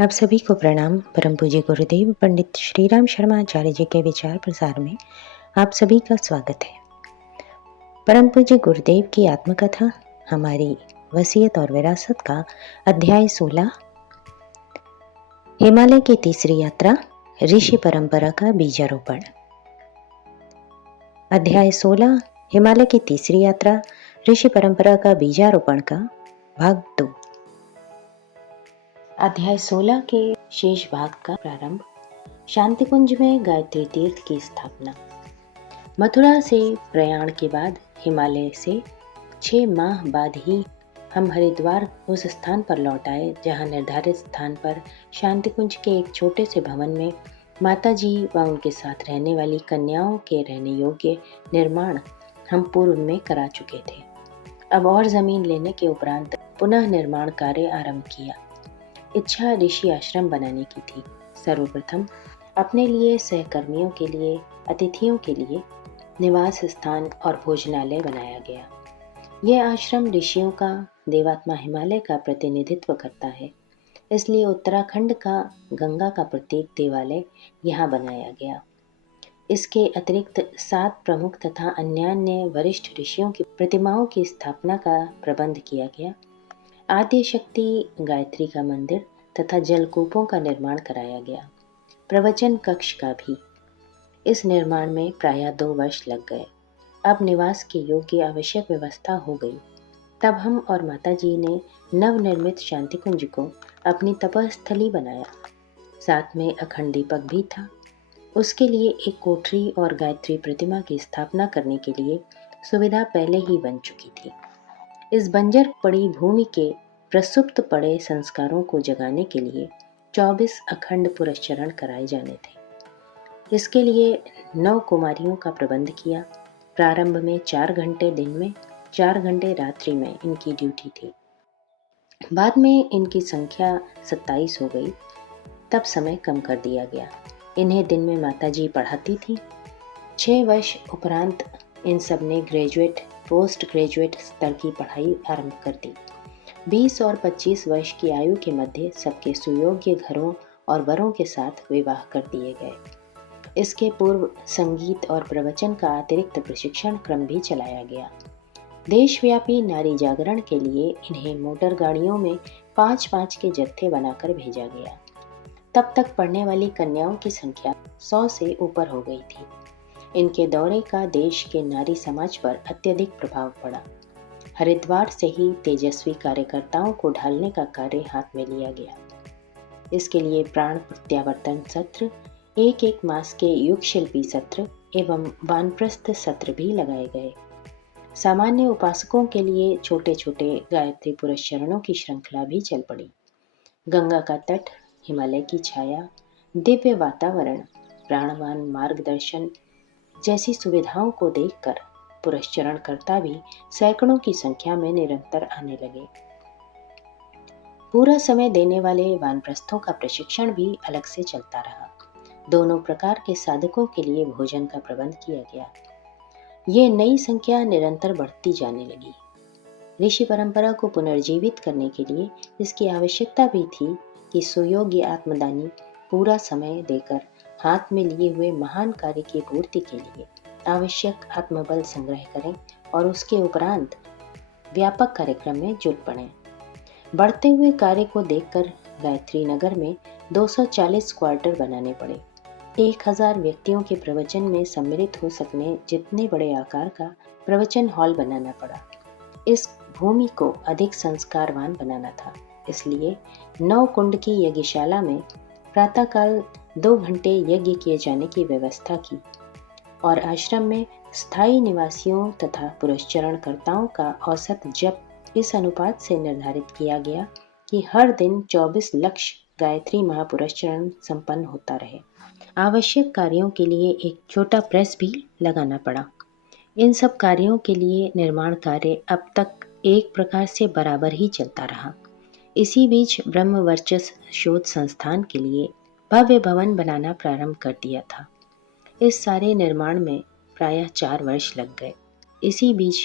आप सभी को प्रणाम। परम पूज्य गुरुदेव पंडित श्रीराम शर्मा आचार्य जी के विचार प्रसार में आप सभी का स्वागत है। परम पूज्य गुरुदेव की आत्मकथा हमारी वसीयत और विरासत का अध्याय 16, हिमालय की तीसरी यात्रा, ऋषि परंपरा का बीजारोपण। अध्याय 16, हिमालय की तीसरी यात्रा, ऋषि परंपरा का बीजारोपण का भाग 2। अध्याय 16 के शेष भाग का प्रारंभ। शांतिकुंज में गायत्री तीर्थ की स्थापना। मथुरा से प्रयाण के बाद हिमालय से 6 माह बाद ही हम हरिद्वार उस स्थान पर लौट आए जहां निर्धारित स्थान पर शांतिकुंज के एक छोटे से भवन में माता जी व उनके साथ रहने वाली कन्याओं के रहने योग्य निर्माण हम पूर्व में करा चुके थे। अब और जमीन लेने के उपरांत पुनः निर्माण कार्य आरंभ किया। इच्छा ऋषि आश्रम बनाने की थी। सर्वप्रथम अपने लिए, सहकर्मियों के लिए, अतिथियों के लिए निवास स्थान और भोजनालय बनाया गया। यह आश्रम ऋषियों का, देवात्मा हिमालय का प्रतिनिधित्व करता है, इसलिए उत्तराखंड का गंगा का प्रतीक देवालय यहाँ बनाया गया। इसके अतिरिक्त 7 प्रमुख तथा अन्य वरिष्ठ ऋषियों की प्रतिमाओं की स्थापना का प्रबंध किया गया। आद्य शक्ति गायत्री का मंदिर तथा जलकूपों का निर्माण कराया गया। प्रवचन कक्ष का भी। इस निर्माण में प्रायः 2 वर्ष लग गए। अब निवास के योग्य आवश्यक व्यवस्था हो गई। तब हम और माता जी ने नवनिर्मित शांतिकुंज को अपनी तपस्थली बनाया। साथ में अखंड दीपक भी था। उसके लिए एक कोठरी और गायत्री प्रतिमा की स्थापना करने के लिए सुविधा पहले ही बन चुकी थी। इस बंजर पड़ी भूमि के प्रसुप्त पड़े संस्कारों को जगाने के लिए 24 अखंड पुरस्चरण कराए जाने थे। इसके लिए 9 कुमारियों का प्रबंध किया। प्रारंभ में 4 घंटे दिन में, 4 घंटे रात्रि में इनकी ड्यूटी थी। बाद में इनकी संख्या 27 हो गई। तब समय कम कर दिया गया। इन्हें दिन में माता जी पढ़ाती थी। 6 वर्ष उपरांत इन सब ने ग्रेजुएट, पोस्ट ग्रेजुएट स्तर की पढ़ाई आरंभ कर दी। 20 और 25 वर्ष की आयु के मध्य सबके सुयोग्य घरों और वरों के साथ विवाह कर दिए गए। इसके पूर्व संगीत और प्रवचन का अतिरिक्त प्रशिक्षण क्रम भी चलाया गया। देशव्यापी नारी जागरण के लिए इन्हें मोटर गाड़ियों में 5-5 के जत्थे बनाकर भेजा गया। तब तक पढ़ने वाली कन्याओं की संख्या 100 से ऊपर हो गई थी। इनके दौरे का देश के नारी समाज पर अत्यधिक प्रभाव पड़ा। हरिद्वार से ही तेजस्वी कार्यकर्ताओं को ढालने का कार्य हाथ में लिया गया। इसके लिए प्राण प्रत्यावर्तन सत्र, एक मास के युग शिल्पी सत्र एवं वानप्रस्थ सत्र भी लगाए गए। सामान्य उपासकों के लिए छोटे छोटे गायत्री पुरस्चरणों की श्रृंखला भी चल पड़ी। गंगा का तट, हिमालय की छाया, दिव्य वातावरण, प्राणवान मार्गदर्शन जैसी सुविधाओं को देखकर पुरस्चरणकर्ता भी सैकड़ों की संख्या में निरंतर आने लगे। पूरा समय देने वाले वानप्रस्थों का प्रशिक्षण भी अलग से चलता रहा। दोनों प्रकार के साधकों के लिए भोजन का प्रबंध किया गया। ये नई संख्या निरंतर बढ़ती जाने लगी। ऋषि परंपरा को पुनर्जीवित करने के लिए इसकी आवश्यकता भी थी कि सुयोग्य आत्मदानी पूरा समय देकर हाथ में लिए हुए महान कार्य की पूर्ति के लिए आवश्यक आत्मबल संग्रह करें और उसके उपरांत व्यापक कार्यक्रम में जुट पड़ें। बढ़ते हुए कार्य को देखकर गायत्री नगर में 240 क्वार्टर बनाने पड़े। 1000 व्यक्तियों के प्रवचन में सम्मिलित हो सकने जितने बड़े आकार का प्रवचन हॉल बनाना पड़ा। इस भूमि को अधिक संस्कारवान बनाना था, इसलिए 9 कुंड की यज्ञशाला में प्रातःकाल 2 घंटे यज्ञ किए जाने की व्यवस्था की और आश्रम में स्थायी निवासियों तथा पुरस्चरणकर्ताओं का औसत जप इस अनुपात से निर्धारित किया गया कि हर दिन 24 लक्ष गायत्री महापुरस्चरण संपन्न होता रहे। आवश्यक कार्यों के लिए एक छोटा प्रेस भी लगाना पड़ा। इन सब कार्यों के लिए निर्माण कार्य अब तक एक प्रकार से बराबर ही चलता रहा। इसी बीच ब्रह्मवर्चस्व शोध संस्थान के लिए भव्य भवन बनाना प्रारंभ कर दिया था। इस सारे निर्माण में प्रायः 4 वर्ष लग गए। इसी बीच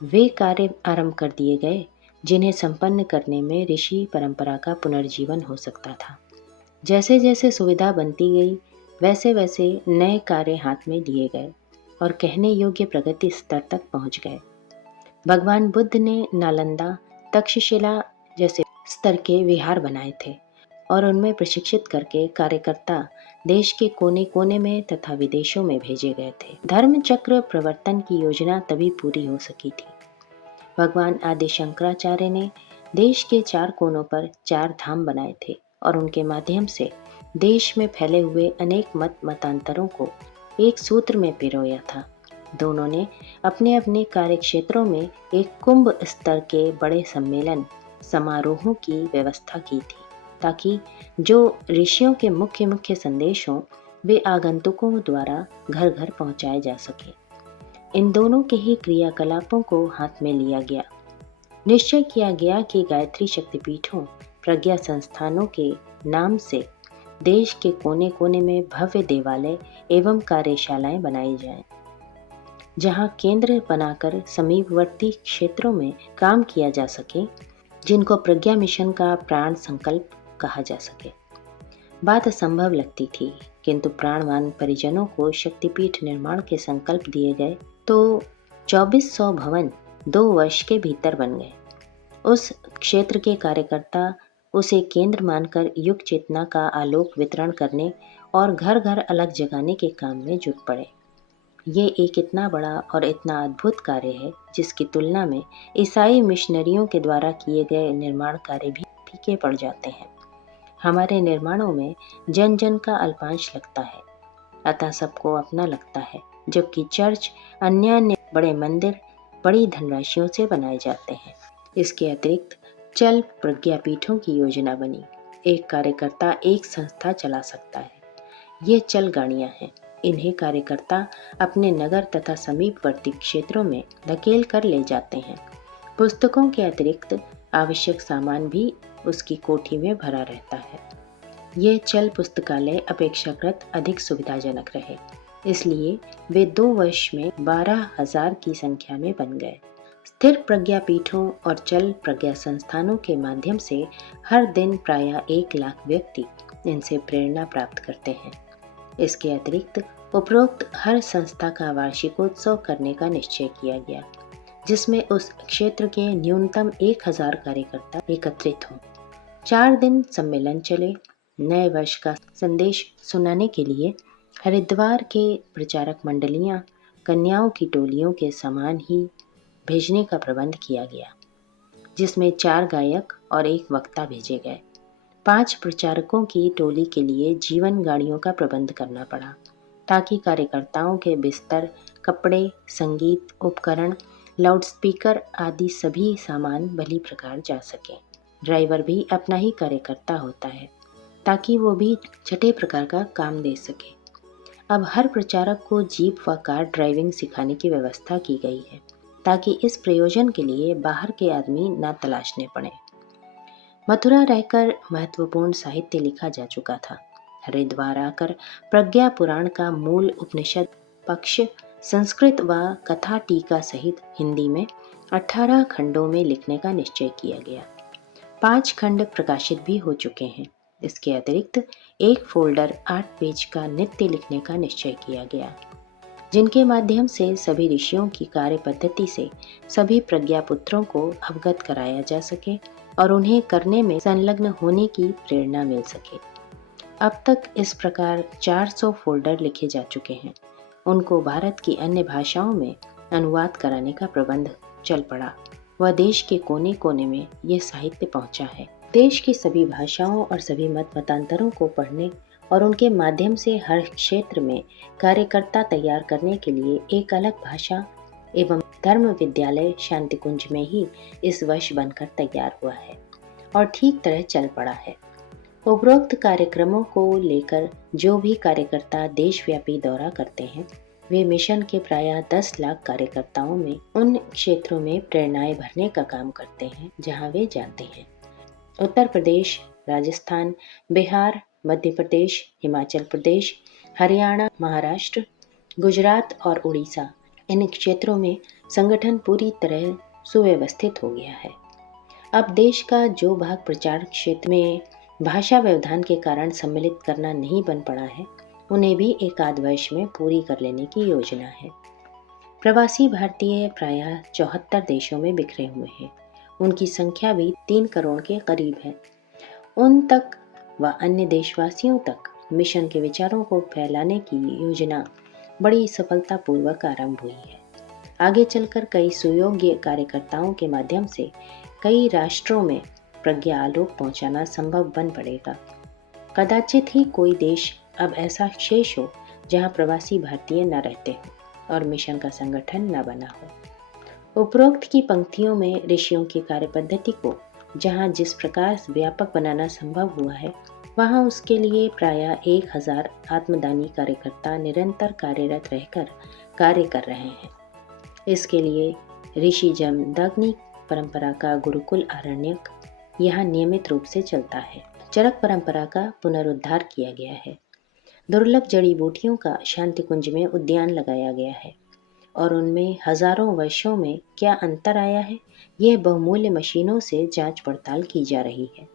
वे कार्य आरंभ कर दिए गए जिन्हें संपन्न करने में ऋषि परंपरा का पुनर्जीवन हो सकता था। जैसे जैसे सुविधा बनती गई, वैसे वैसे नए कार्य हाथ में लिए गए और कहने योग्य प्रगति स्तर तक पहुंच गए। भगवान बुद्ध ने नालंदा, तक्षशिला जैसे स्तर के विहार बनाए थे और उनमें प्रशिक्षित करके कार्यकर्ता देश के कोने कोने में तथा विदेशों में भेजे गए थे। धर्म चक्र प्रवर्तन की योजना तभी पूरी हो सकी थी। भगवान आदि शंकराचार्य ने देश के 4 कोनों पर 4 धाम बनाए थे और उनके माध्यम से देश में फैले हुए अनेक मतांतरों को एक सूत्र में पिरोया था। दोनों ने अपने अपने कार्य क्षेत्रों में एक कुंभ स्तर के बड़े सम्मेलन समारोहों की व्यवस्था की थी, ताकि जो ऋषियों के मुख्य मुख्य संदेश हों वे आगंतुकों द्वारा घर घर पहुंचाए जा सके। इन दोनों के ही क्रियाकलापों को हाथ में लिया गया। निश्चय किया गया कि गायत्री शक्तिपीठों, प्रज्ञा संस्थानों के नाम से देश के कोने कोने में भव्य देवालय एवं कार्यशालाएं बनाई जाएं, जहां केंद्र बनाकर समीपवर्ती क्षेत्रों में काम किया जा सके, जिनको प्रज्ञा मिशन का प्राण संकल्प कहा जा सके। बात असंभव लगती थी, किंतु प्राणवान परिजनों को शक्तिपीठ निर्माण के संकल्प दिए गए तो 2400 भवन 2 वर्ष के भीतर बन गए। उस क्षेत्र के कार्यकर्ता उसे केंद्र मानकर युग चेतना का आलोक वितरण करने और घर घर अलग जगाने के काम में जुट पड़े। ये एक इतना बड़ा और इतना अद्भुत कार्य है जिसकी तुलना में ईसाई मिशनरियों के द्वारा किए गए निर्माण कार्य भी फीके पड़ जाते हैं। हमारे निर्माणों में जन जन का अल्पांश लगता है, अतः सबको अपना लगता है, जबकि चर्च अन्य बड़े मंदिर बड़ी धनराशियों से बनाए जाते हैं। इसके अतिरिक्त चल प्रज्ञापीठों की योजना बनी। एक कार्यकर्ता एक संस्था चला सकता है। ये चल गाड़ियां हैं। इन्हें कार्यकर्ता अपने नगर तथा समीपवर्ती क्षेत्रों में धकेल कर ले जाते हैं। पुस्तकों के अतिरिक्त आवश्यक सामान भी उसकी कोठी में भरा रहता है। ये चल पुस्तकालय अपेक्षाकृत अधिक सुविधाजनक रहे, इसलिए वे 2 वर्ष में 12,000 की संख्या में बन गए। स्थिर प्रज्ञापीठों और चल प्रज्ञा संस्थानों के माध्यम से हर दिन प्रायः 1 लाख व्यक्ति इनसे प्रेरणा प्राप्त करते हैं। इसके अतिरिक्त उपरोक्त हर संस्था का वार्षिकोत्सव करने का निश्चय किया गया, जिसमें उस क्षेत्र के न्यूनतम 1000 कार्यकर्ता एकत्रित हों। 4 दिन सम्मेलन चले। नए वर्ष का संदेश सुनाने के लिए हरिद्वार के प्रचारक मंडलियां कन्याओं की टोलियों के समान ही भेजने का प्रबंध किया गया, जिसमें 4 गायक और 1 वक्ता भेजे गए। 5 प्रचारकों की टोली के लिए जीवन गाड़ियों का प्रबंध करना पड़ा, ताकि कार्यकर्ताओं के बिस्तर, कपड़े, संगीत उपकरण, लाउडस्पीकर आदि सभी सामान भली प्रकार जा सके। ड्राइवर भी अपना ही कार्यकर्ता होता है, ताकि वो भी छठे प्रकार का काम दे सके। अब हर प्रचारक को जीप व कार ड्राइविंग सिखाने की व्यवस्था की गई है, ताकि इस प्रयोजन के लिए बाहर के आदमी न तलाशने पड़े। मथुरा रहकर महत्वपूर्ण साहित्य लिखा जा चुका था। हरिद्वार आकर प्रज्ञा पुराण का मूल उपनिषद पक्ष संस्कृत व कथा टीका सहित हिंदी में 18 खंडों में लिखने का निश्चय किया गया। 5 खंड प्रकाशित भी हो चुके हैं। इसके अतिरिक्त एक फोल्डर 8 पेज का नित्य लिखने का निश्चय किया गया, जिनके माध्यम से सभी ऋषियों की कार्य पद्धति से सभी प्रज्ञापुत्रों को अवगत कराया जा सके और उन्हें करने में संलग्न होने की प्रेरणा मिल सके। अब तक इस प्रकार 400 फोल्डर लिखे जा चुके हैं। उनको भारत की अन्य भाषाओं में अनुवाद कराने का प्रबंध चल पड़ा व देश के कोने कोने में यह साहित्य पहुंचा है। देश की सभी भाषाओं और सभी मतांतरों को पढ़ने और उनके माध्यम से हर क्षेत्र में कार्यकर्ता तैयार करने के लिए एक अलग भाषा एवं धर्म विद्यालय शांतिकुंज में ही इस वर्ष बनकर तैयार हुआ है और ठीक तरह चल पड़ा है। उपरोक्त कार्यक्रमों को लेकर जो भी कार्यकर्ता देशव्यापी दौरा करते हैं, वे मिशन के प्रायः 10 लाख कार्यकर्ताओं में उन क्षेत्रों में प्रेरणाएं भरने का काम करते हैं जहां वे जाते हैं। उत्तर प्रदेश, राजस्थान, बिहार, मध्य प्रदेश, हिमाचल प्रदेश, हरियाणा, महाराष्ट्र, गुजरात और उड़ीसा, इन क्षेत्रों में संगठन पूरी तरह सुव्यवस्थित हो गया है। अब देश का जो भाग प्रचार क्षेत्र में भाषा व्यवधान के कारण सम्मिलित करना नहीं बन पड़ा है, उन्हें भी एक आध वर्ष में पूरी कर लेने की योजना है। प्रवासी भारतीय प्रायः 74 देशों में बिखरे हुए हैं। उनकी संख्या भी 3 करोड़ के करीब है। उन तक व अन्य देशवासियों तक मिशन के विचारों को फैलाने की योजना बड़ी सफलतापूर्वक आरंभ हुई है। आगे चलकर कई सुयोग्य कार्यकर्ताओं के माध्यम से कई राष्ट्रों में प्रज्ञा आलोक पहुंचाना संभव बन पड़ेगा। कदाचित ही कोई देश अब ऐसा शेष हो जहां प्रवासी भारतीय न रहते हो और मिशन का संगठन न बना हो। उपरोक्त की पंक्तियों में ऋषियों की कार्यपद्धति को जहां जिस प्रकार व्यापक बनाना संभव हुआ है, वहां उसके लिए प्रायः 1000 आत्मदानी कार्यकर्ता निरंतर कार्यरत रहकर कार्य कर रहे हैं। इसके लिए ऋषि जमदग्नि परंपरा का गुरुकुल आरण्यक यहाँ नियमित रूप से चलता है। चरक परंपरा का पुनरुद्धार किया गया है। दुर्लभ जड़ी बूटियों का शांति कुंज में उद्यान लगाया गया है और उनमें हजारों वर्षों में क्या अंतर आया है, यह बहुमूल्य मशीनों से जांच पड़ताल की जा रही है।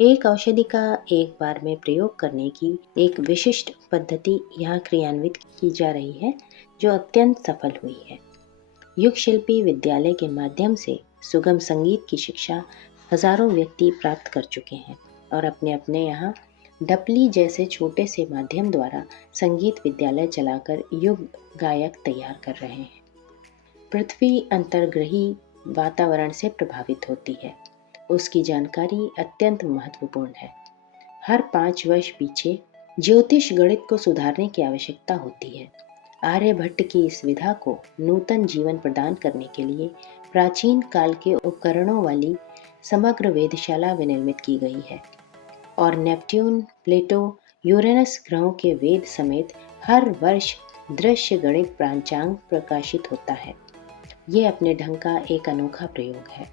एक औषधि का एक बार में प्रयोग करने की एक विशिष्ट पद्धति यहाँ क्रियान्वित की जा रही है, जो अत्यंत सफल हुई है। युग शिल्पी विद्यालय के माध्यम से सुगम संगीत की शिक्षा हजारों व्यक्ति प्राप्त कर चुके हैं और अपने अपने यहाँ डपली जैसे छोटे से माध्यम द्वारा संगीत विद्यालय चलाकर युग गायक तैयार कर रहे हैं। पृथ्वी अंतर्ग्रही वातावरण से प्रभावित होती है, उसकी जानकारी अत्यंत महत्वपूर्ण है। हर 5 वर्ष पीछे ज्योतिष गणित को सुधारने की आवश्यकता होती है। आर्यभट्ट की इस विधा को नूतन जीवन प्रदान करने के लिए प्राचीन काल के उपकरणों वाली समग्र वेधशाला विनिर्मित की गई है और नेपट्यून, प्लेटो, यूरेनस ग्रहों के वेद समेत हर वर्ष दृश्य गणित पांचांग प्रकाशित होता है। ये अपने ढंग का एक अनोखा प्रयोग है।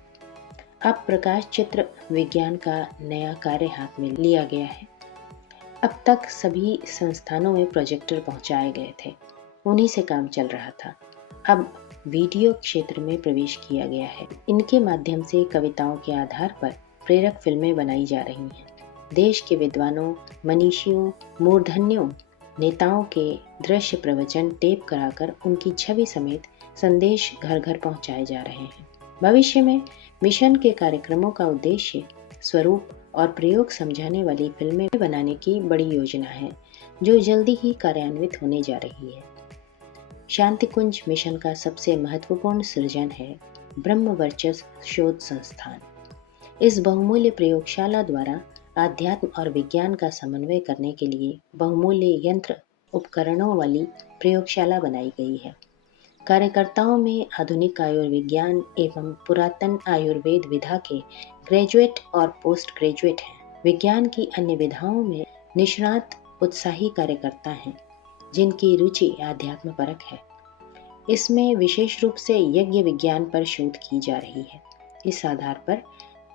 अब प्रकाश चित्र विज्ञान का नया कार्य हाथ में लिया गया है। अब तक सभी संस्थानों में प्रोजेक्टर पहुंचाए गए थे, उन्हीं से काम चल रहा था। अब वीडियो क्षेत्र में प्रवेश किया गया है। इनके माध्यम से कविताओं के आधार पर प्रेरक फिल्में बनाई जा रही हैं। देश के विद्वानों, मनीषियों, मूर्धन्यों, नेताओं के दृश्य प्रवचन टेप कराकर उनकी छवि समेत संदेश घर घर पहुंचाए जा रहे हैं। भविष्य में मिशन के कार्यक्रमों का उद्देश्य स्वरूप और प्रयोग समझाने वाली फिल्में बनाने की बड़ी योजना है, जो जल्दी ही कार्यान्वित होने जा रही है। शांति कुंज मिशन का सबसे महत्वपूर्ण सृजन है ब्रह्म वर्चस्व शोध संस्थान। इस बहुमूल्य प्रयोगशाला द्वारा आध्यात्म और विज्ञान का समन्वय करने के लिए बहुमूल्य यंत्र उपकरणों वाली प्रयोगशाला बनाई गई है। कार्यकर्ताओं में आधुनिक आयुर्विज्ञान एवं पुरातन आयुर्वेद विधा के ग्रेजुएट और पोस्ट ग्रेजुएट हैं। विज्ञान की अन्य विधाओं में निष्णात उत्साही कार्यकर्ता हैं, जिनकी रुचि आध्यात्म परक है। इसमें विशेष रूप से यज्ञ विज्ञान पर शोध की जा रही है। इस आधार पर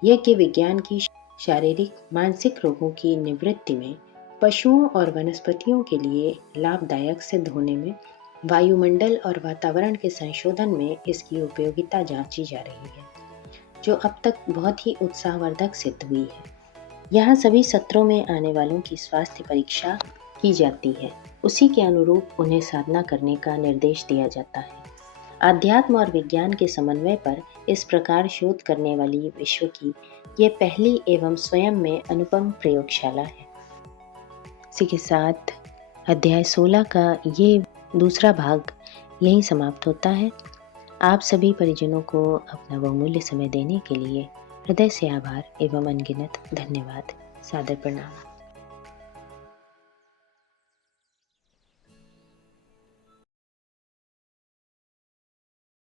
यज्ञ विज्ञान की शारीरिक मानसिक रोगों की निवृत्ति में, पशुओं और वनस्पतियों के लिए लाभदायक सिद्ध होने में, वायुमंडल और वातावरण के संशोधन में इसकी उपयोगिता जांची जा रही है, जो अब तक बहुत ही उत्साहवर्धक सिद्ध हुई है। यहाँ सभी सत्रों में आने वालों की स्वास्थ्य परीक्षा की जाती है। उसी के अनुरूप उन्हें साधना करने का निर्देश दिया जाता है। आध्यात्म और विज्ञान के समन्वय पर इस प्रकार शोध करने वाली विश्व की ये पहली एवं स्वयं में अनुपम प्रयोगशाला है। इसी के साथ अध्याय 16 का ये दूसरा भाग यहीं समाप्त होता है। आप सभी परिजनों को अपना बहुमूल्य समय देने के लिए हृदय से आभार एवं अनगिनत धन्यवाद। सादर प्रणाम।